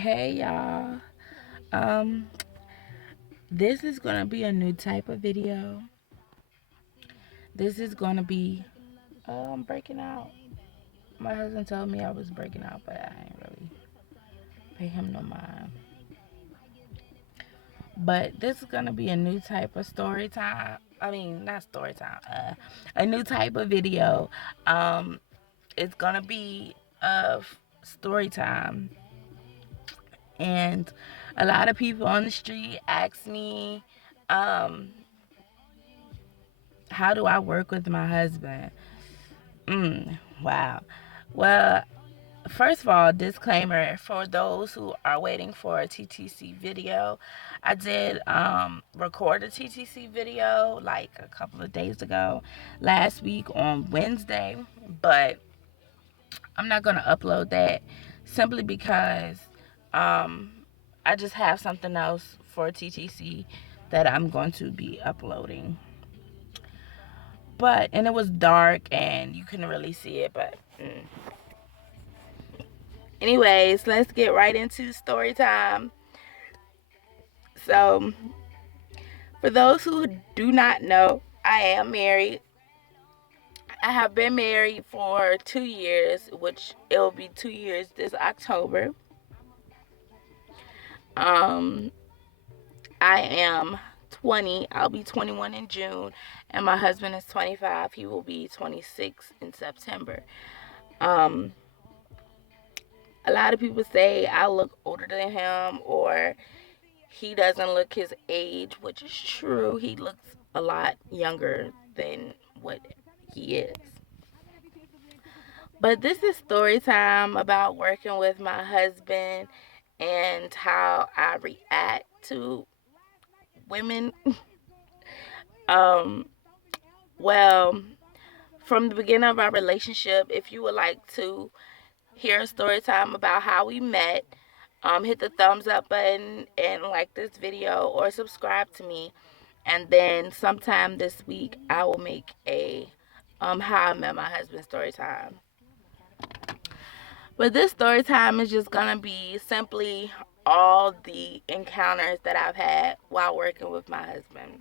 Hey y'all. Um this is gonna be a new type of video. This is gonna be I'm breaking out. My husband told me I was breaking out, but I ain't really pay him no mind. But this is gonna be a new type of story time. I mean, not story time. A new type of video. It's gonna be of story time, and a lot of people on the street ask me, um, how do I work with my husband? Wow. Well, first of all, disclaimer for those who are waiting for a TTC video. I did record a TTC video like a couple of days ago, last week on Wednesday, but I'm not going to upload that simply because I just have something else for TTC that I'm going to be uploading. And it was dark and you couldn't really see it, but anyways, let's get right into story time. So, for those who do not know, I am married. I have been married for 2 years, which it will be 2 years this October. Um, I am 20. I'll be 21 in June, and my husband is 25. He will be 26 in September. Um, a lot of people say I look older than him, or he doesn't look his age, which is true. He looks a lot younger than what he is. But this is story time about working with my husband and how I react to women. um, well, from the beginning of our relationship, if you would like to hear a story time about how we met, hit the thumbs up button and like this video or subscribe to me. And then sometime this week, I will make a how I met my husband story time. But this story time is just gonna be simply all the encounters that I've had while working with my husband.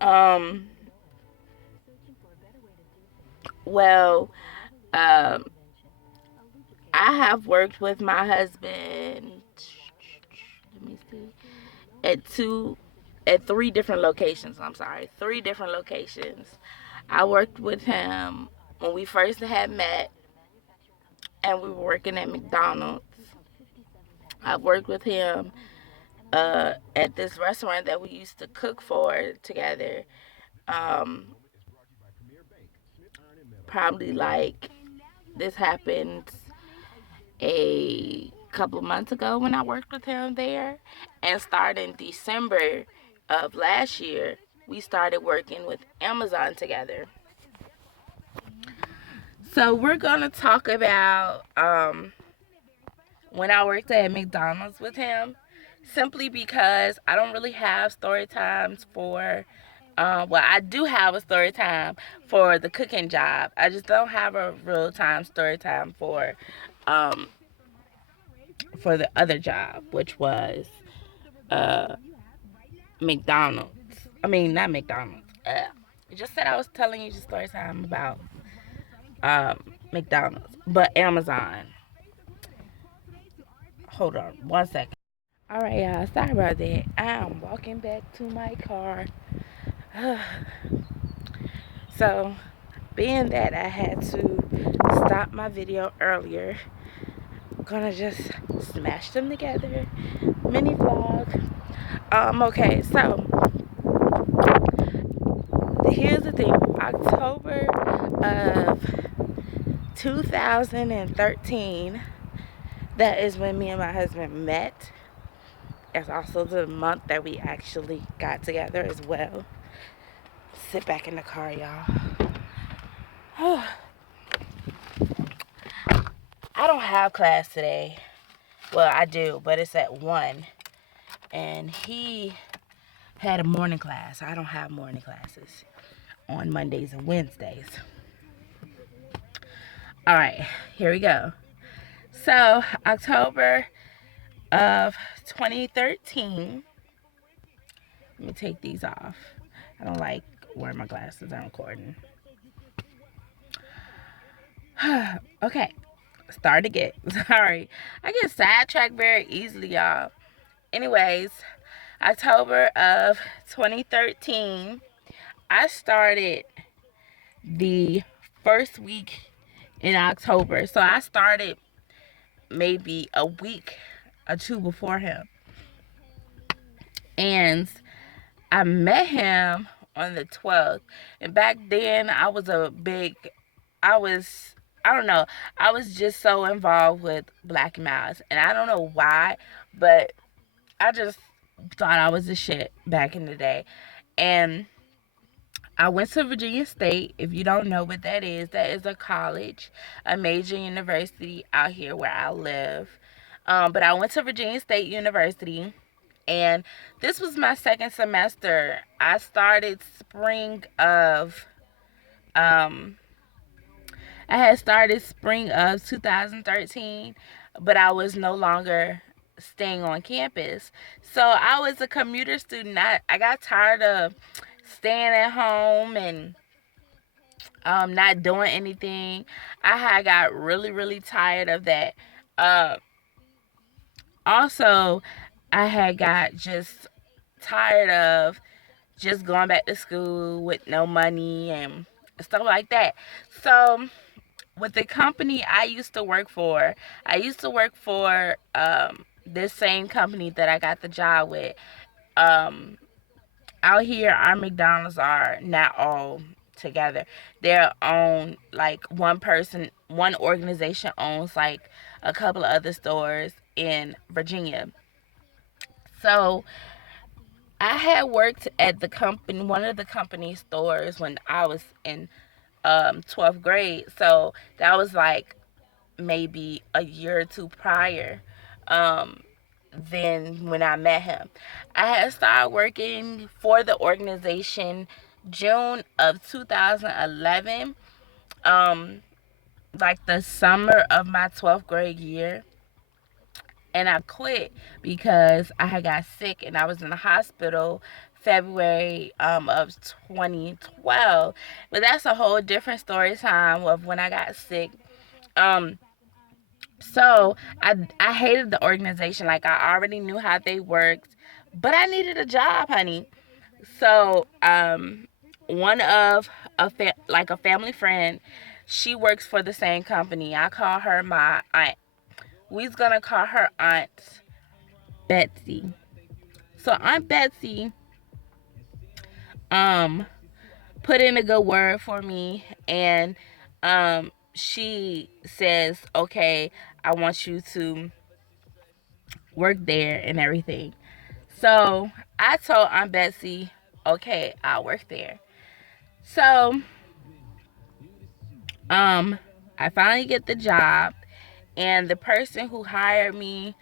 Um, well, um, I have worked with my husband. Let me see. At three different locations. I'm sorry, three different locations. I worked with him when we first had met, and we were working at McDonald's. I worked with him at this restaurant that we used to cook for together. Um, Probably like this happened a couple of months ago when I worked with him there, and starting December of last year, we started working with Amazon together. So we're gonna talk about when I worked at McDonald's with him, simply because I don't really have story times for. Well, I do have a story time for the cooking job. I just don't have a real time story time um, for the other job, which was McDonald's. I mean, not McDonald's. I just said I was telling you the story time about McDonald's, but Amazon. Hold on 1 second. All right, y'all. Sorry about that. I'm walking back to my car. So, being that I had to stop my video earlier, I'm gonna just smash them together. Mini vlog. Okay, so here's the thing. October of 2013, that is when me and my husband met. It's also the month that we actually got together as well. Sit back in the car, y'all. I don't have class today. Well, I do, but it's at 1. And he had a morning class. I don't have morning classes on Mondays and Wednesdays. All right, here we go. So, October of 2013, let me take these off. I don't like wearing my glasses. I'm recording. Okay, start again. Sorry. I get sidetracked very easily, y'all. Anyways, October of 2013, I started the first week in October. So I started maybe a week or two before him. And I met him on the 12th. And back then, I was, I don't know, I was just so involved with Black Mouse. And I don't know why, but I just thought I was the shit back in the day. And I went to Virginia State. If you don't know what that is a college, a major university out here where I live. But I went to Virginia State University, and this was my second semester. I started I had started spring of 2013, but I was no longer staying on campus. So I was a commuter student. I got tired of staying at home and not doing anything. I had got really, really tired of that. Uh, Also, I had got just tired of just going back to school with no money and stuff like that. So, with the company I used to work for this same company that I got the job with. Um, Out here, our McDonald's are not all together. They're owned, like one organization owns like a couple of other stores in Virginia. So I had worked at one of the company stores when I was in 12th grade. So that was like maybe a year or two prior. Um, than when I met him. I had started working for the organization June of 2011, like the summer of my 12th grade year. And I quit because I had got sick and I was in the hospital February of 2012. But that's a whole different story time of when I got sick. Um, So I hated the organization. Like I already knew how they worked, but I needed a job, honey. So one of a family friend, she works for the same company. I call her my aunt. We's gonna call her Aunt Betsy. So Aunt Betsy um put in a good word for me, and she says, okay, I want you to work there and everything. So I told Aunt Betsy, okay, I'll work there. So I finally get the job, and the person who hired me,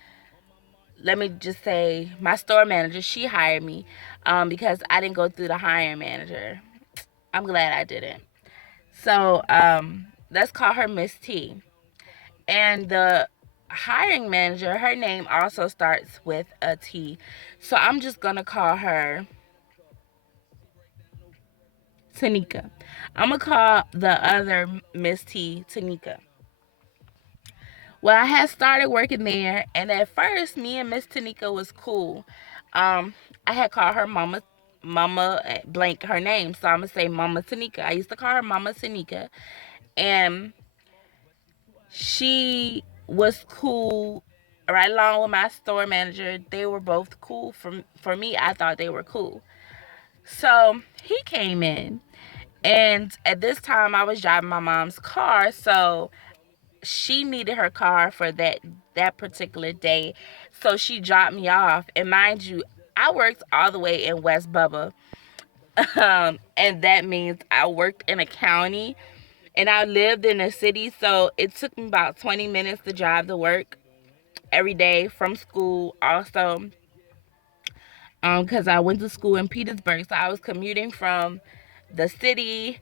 let me just say, my store manager, she hired me because I didn't go through the hiring manager. I'm glad I didn't. So let's call her Miss T. And the hiring manager, her name also starts with a T. So I'm just going to call her Tanika. I'm going to call the other Miss T Tanika. Well, I had started working there, and at first, me and Miss Tanika was cool. I had called her Mama blank her name, so I'm going to say Mama Tanika. I used to call her Mama Tanika, and she was cool right along with my store manager. They were both cool. For me, I thought they were cool. So he came in, and at this time I was driving my mom's car, so she needed her car for that particular day. So she dropped me off, and mind you, I worked all the way in West Bubba. And that means I worked in a county and I lived in a city, so it took me about 20 minutes to drive to work every day from school. Also, because I went to school in Petersburg, so I was commuting from the city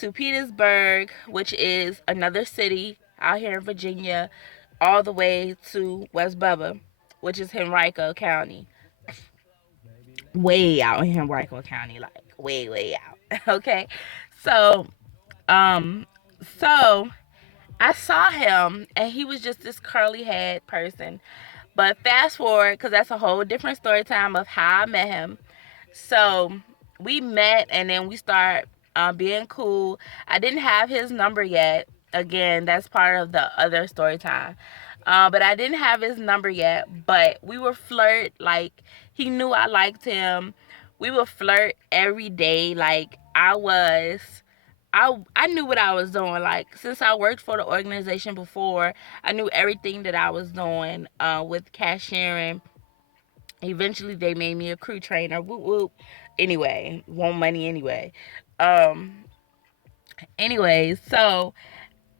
to Petersburg, which is another city out here in Virginia, all the way to West Bubba, which is Henrico County. Way out in Henrico County, like way out. Okay. So, um, so I saw him and he was just this curly head person. But fast forward, because that's a whole different story time of how I met him. So we met and then we start being cool. I didn't have his number yet. Again, that's part of the other story time. But I didn't have his number yet. But we would flirt. Like, he knew I liked him. We would flirt every day. Like, I knew what I was doing. Like, since I worked for the organization before, I knew everything that I was doing with cashiering. Eventually, they made me a crew trainer. Whoop whoop. Anyway, want money anyway. Um. Anyways, so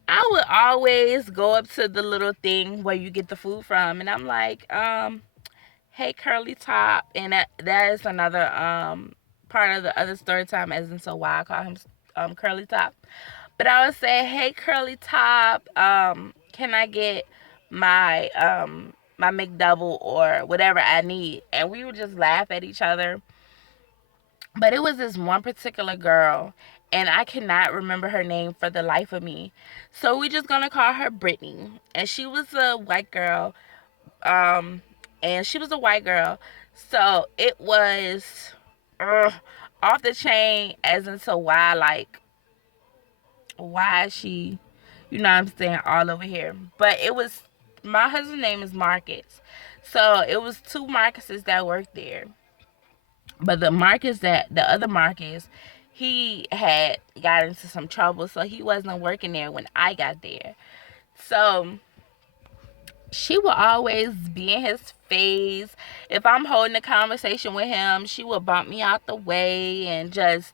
I would always go up to the little thing where you get the food from, and I'm like, hey, curly top, and that is another part of the other story time, as in so why I call him curly top. But I would say, hey, curly top, can I get my McDouble or whatever I need? And we would just laugh at each other. But it was this one particular girl, and I cannot remember her name for the life of me. So we just gonna call her Brittany. And she was a white girl. Um, and she was a white girl. So it was uh, off the chain as into why is she, you know what I'm saying, all over here. But it was, my husband's name is Marcus. So it was two Marcuses that worked there. But the other Marcus, he had got into some trouble, so he wasn't working there when I got there. So she will always be in his face. If I'm holding a conversation with him, she will bump me out the way and just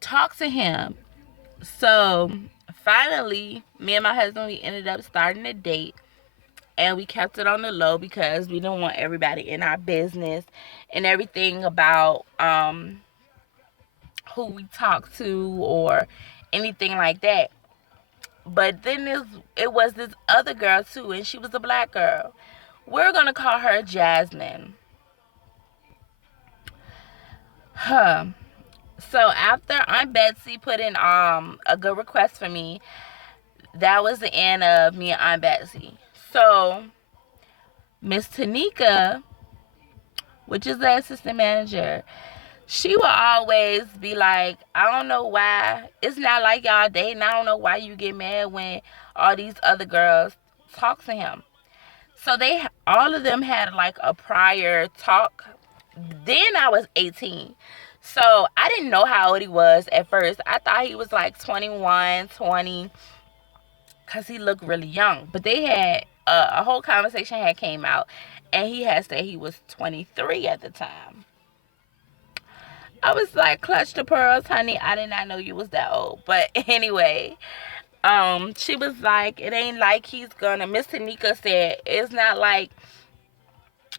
talk to him. So finally, me and my husband, we ended up starting a date. And we kept it on the low because we didn't want everybody in our business and everything about who we talk to or anything like that. But then it was this other girl too, and she was a black girl. We're gonna call her Jasmine. Huh. So after Aunt Betsy put in a good request for me, that was the end of me and Aunt Betsy. So Miss Tanika, which is the assistant manager, she will always be like, I don't know why. It's not like y'all dating. I don't know why you get mad when all these other girls talk to him. So all of them had like a prior talk. Then I was 18. So I didn't know how old he was at first. I thought he was like 21, 20, because he looked really young. But they had a whole conversation had came out, and he had said he was 23 at the time. I was like, clutch the pearls, honey. I did not know you was that old. But anyway, she was like, it ain't like he's gonna, Miss Tanika said, it's not like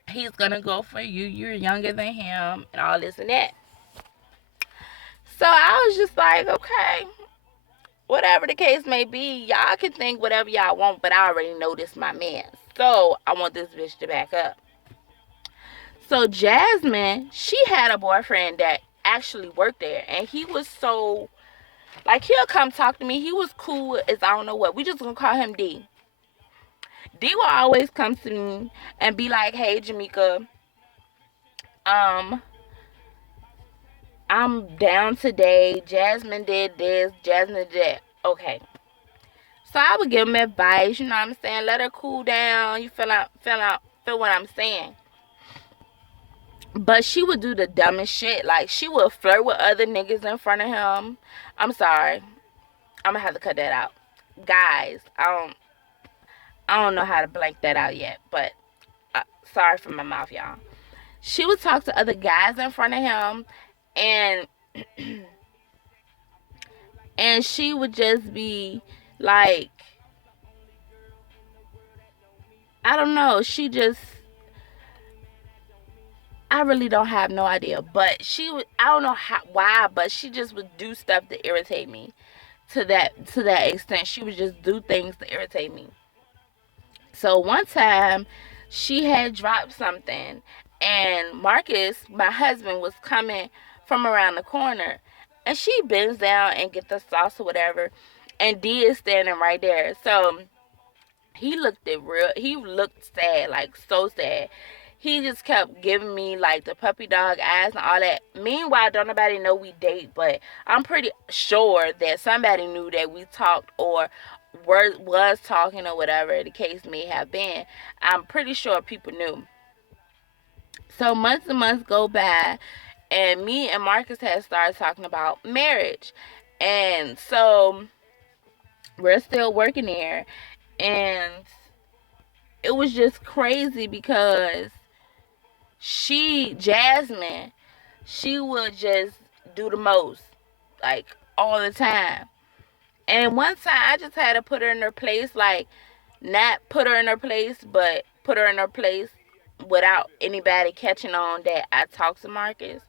he's gonna go for you. You're younger than him and all this and that. So I was just like, okay, whatever the case may be, y'all can think whatever y'all want, but I already know this my man. So I want this bitch to back up. So Jasmine, she had a boyfriend that actually worked there, and he was so, like, he'll come talk to me. He was cool as I don't know what. We just gonna call him D. D will always come to me and be like, hey, Jamaica, I'm down today. Jasmine did this. Jasmine did that. Okay. So I would give him advice, you know what I'm saying? Let her cool down. You feel what I'm saying? But she would do the dumbest shit. Like, she would flirt with other niggas in front of him. I'm sorry. I'm gonna have to cut that out. Guys, I don't know how to blank that out yet, but sorry for my mouth, y'all. She would talk to other guys in front of him, and and she would just be like, I don't know, I really don't have no idea, but I don't know why, but she just would do stuff to irritate me to that extent. She would just do things to irritate me. So one time she had dropped something, and Marcus, my husband, was coming from around the corner, and she bends down and get the sauce or whatever, and D is standing right there. So he looked sad, like so sad. He just kept giving me like the puppy dog eyes and all that. Meanwhile, don't nobody know we date, but I'm pretty sure that somebody knew that we talked or was talking or whatever the case may have been. I'm pretty sure people knew. So months and months go by, and me and Marcus had started talking about marriage. And so we're still working there, and it was just crazy because Jasmine, she would just do the most, like all the time. And one time I just had to put her in her place, like not put her in her place, but put her in her place without anybody catching on that I talked to Marcus.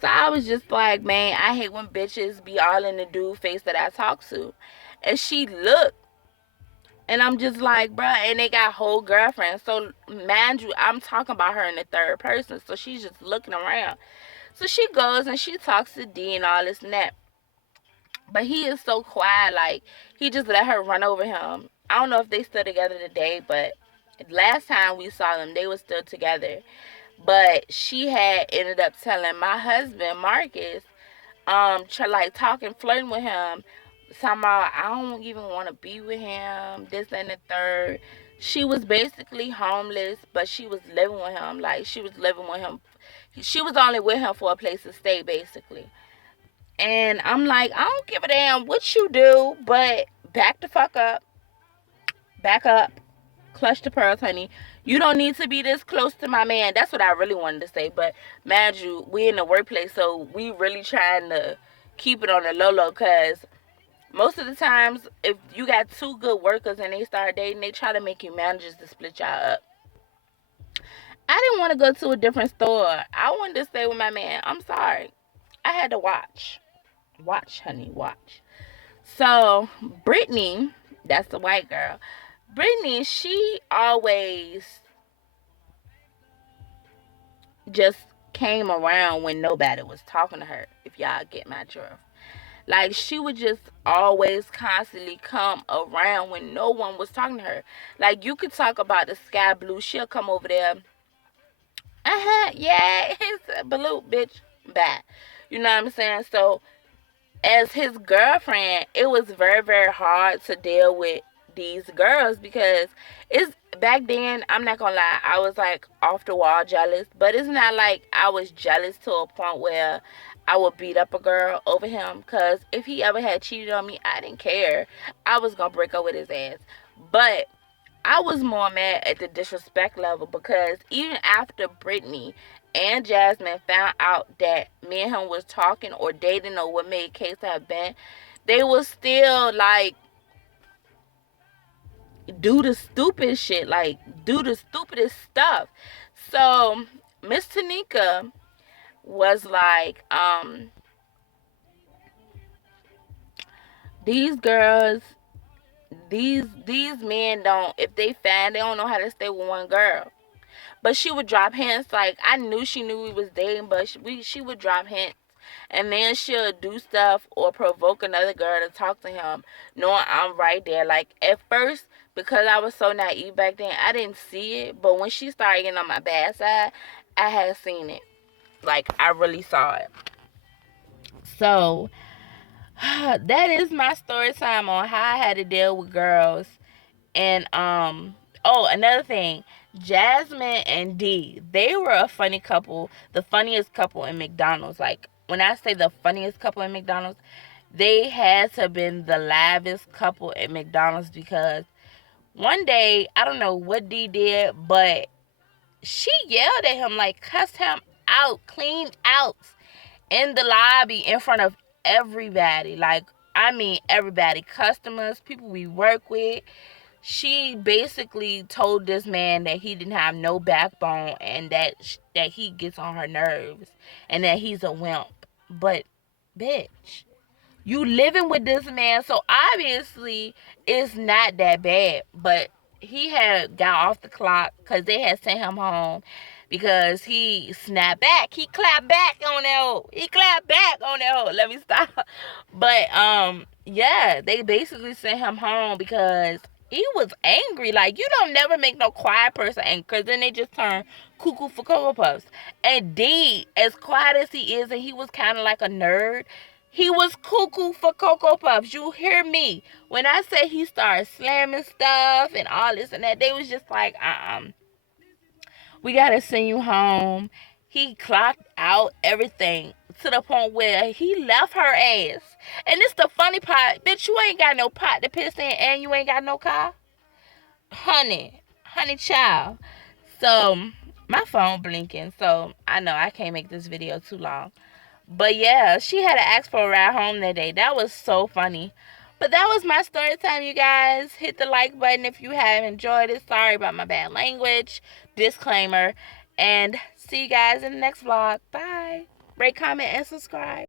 So I was just like, man, I hate when bitches be all in the dude face that I talk to. And she looked, and I'm just like, bruh, and they got whole girlfriends. So, mind you, I'm talking about her in the third person. So she's just looking around. So she goes and she talks to D and all this and that. But he is so quiet, like, he just let her run over him. I don't know if they still together today, but last time we saw them, they were still together. But she had ended up telling my husband, Marcus, like talking, flirting with him, somehow I don't even want to be with him, this and the third. She was basically homeless, but she was living with him. Like, she was living with him. She was only with him for a place to stay, basically. And I'm like, I don't give a damn what you do, but back the fuck up. Back up. Clutch the pearls, honey. You don't need to be this close to my man. That's what I really wanted to say. But mind you, we in the workplace, so we really trying to keep it on the low low, because most of the times, if you got two good workers and they start dating, they try to make you managers to split y'all up. I didn't want to go to a different store. I wanted to stay with my man. I'm sorry. I had to watch. Watch, honey, watch. So, Brittany, that's the white girl. Brittany, she always just came around when nobody was talking to her, if y'all get my drift. Like, she would just always constantly come around when no one was talking to her. Like, you could talk about the sky blue, she'll come over there. Yeah, it's blue, bitch. Bye. You know what I'm saying? So, as his girlfriend, it was very, very hard to deal with these girls, because it's back then, I'm not gonna lie, I was like off the wall jealous, but it's not like I was jealous to a point where I would beat up a girl over him, because if he ever had cheated on me, I didn't care. I was gonna break up with his ass. But I was more mad at the disrespect level, because even after Brittany and Jasmine found out that me and him was talking or dating or what may the case have been, they was still like do the stupid shit, like do the stupidest stuff. So Miss Tanika was like, these girls, these men don't, if they find, they don't know how to stay with one girl. But she would drop hints, like I knew she knew we was dating, but she would drop hints. And then she'll do stuff or provoke another girl to talk to him, knowing I'm right there. Like, at first, because I was so naive back then, I didn't see it. But when she started getting on my bad side, I had seen it. Like, I really saw it. So, that is my story time on how I had to deal with girls. And, oh, another thing. Jasmine and D, they were a funny couple, the funniest couple in McDonald's. Like, when I say the funniest couple in McDonald's, they had to have been the livest couple at McDonald's, because one day, I don't know what D did, but she yelled at him, like cussed him out, clean out in the lobby in front of everybody. Like, I mean everybody, customers, people we work with. She basically told this man that he didn't have no backbone, and that he gets on her nerves, and that he's a wimp. But, bitch, you living with this man, so obviously it's not that bad. But he had got off the clock because they had sent him home because he snapped back. He clapped back on that hoe. He clapped back on that hoe. Let me stop. But yeah, they basically sent him home because he was angry. Like, you don't never make no quiet person angry, because then they just turn cuckoo for Cocoa Puffs. And D, as quiet as he is, and he was kind of like a nerd, he was cuckoo for Cocoa Puffs. You hear me? When I say he started slamming stuff and all this and that, they was just like, we gotta send you home. He clocked out everything to the point where he left her ass. And this the funny part, bitch, you ain't got no pot to piss in and you ain't got no car. Honey child. So my phone blinking, so I know I can't make this video too long. But yeah, she had to ask for a ride home that day. That was so funny. But that was my story time, you guys. Hit the like button if you have enjoyed it. Sorry about my bad language. Disclaimer. And see you guys in the next vlog. Bye. Rate, comment, and subscribe.